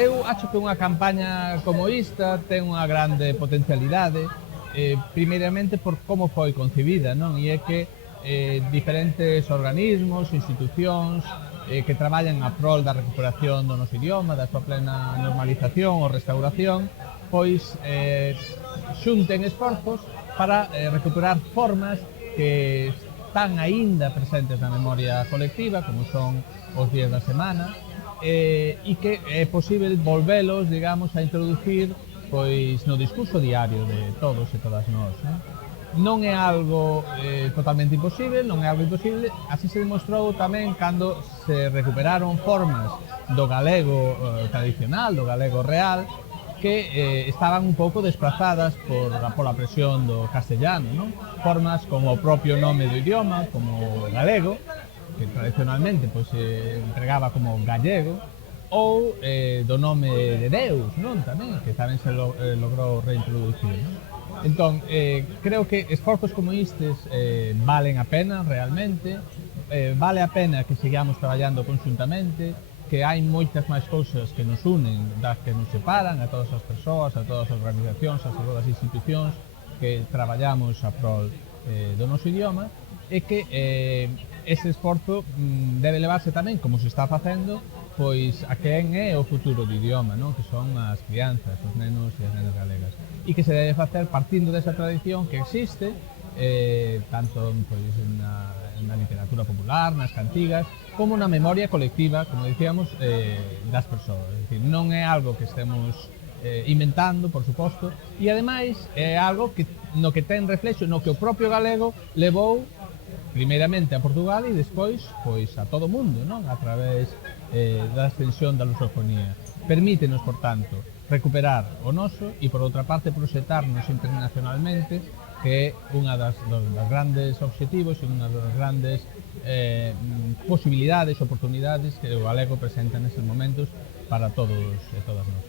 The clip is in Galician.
eu acho que unha campaña como esta ten unha grande potencialidade, primeiramente por como foi concibida, non? E é que diferentes organismos, institucións que traballan a prol da recuperación do noso idioma, da súa plena normalización ou restauración, pois xunten esforzos para recuperar formas que están aínda presentes na memoria colectiva, como son os días da semana, e que é posible volvelos, digamos, a introducir pois no discurso diario de todos e todas nós, non? Non é algo totalmente imposible, non é algo imposible, así se demostrou tamén cando se recuperaron formas do galego tradicional, do galego real, que estaban un pouco desplazadas pola presión do castellano, non? Formas como o propio nome do idioma, como o galego, que tradicionalmente pois, se empregaba como gallego, ou do nome de Deus, non? Tamén, que tamén se logrou reintroducir, non? Entón, creo que esforzos como estes valen a pena realmente, vale a pena que sigamos traballando conxuntamente, que hai moitas máis cousas que nos unen das que nos separan a todas as persoas, a todas as organizacións, a todas as institucións que traballamos a prol do noso idioma, e que ese esforzo debe levarse tamén, como se está facendo, pois a quen é o futuro do idioma, non? Que son as crianzas, os nenos e as nenas galegas. E que se debe facer partindo desa tradición que existe, tanto pois, na literatura popular, nas cantigas, como na memoria colectiva, como dicíamos, das persoas. É dicir, non é algo que estemos inventando, por suposto, e ademais é algo que no que ten reflexo, no que o propio galego levou primeiramente a Portugal e despois pois a todo o mundo, non? A través da extensión da lusofonía. Permítenos, por tanto, recuperar o noso e, por outra parte, proxetarnos internacionalmente, que é unha das grandes obxectivos e unha das grandes posibilidades, oportunidades que o galego presenta neses momentos para todos e todas nós.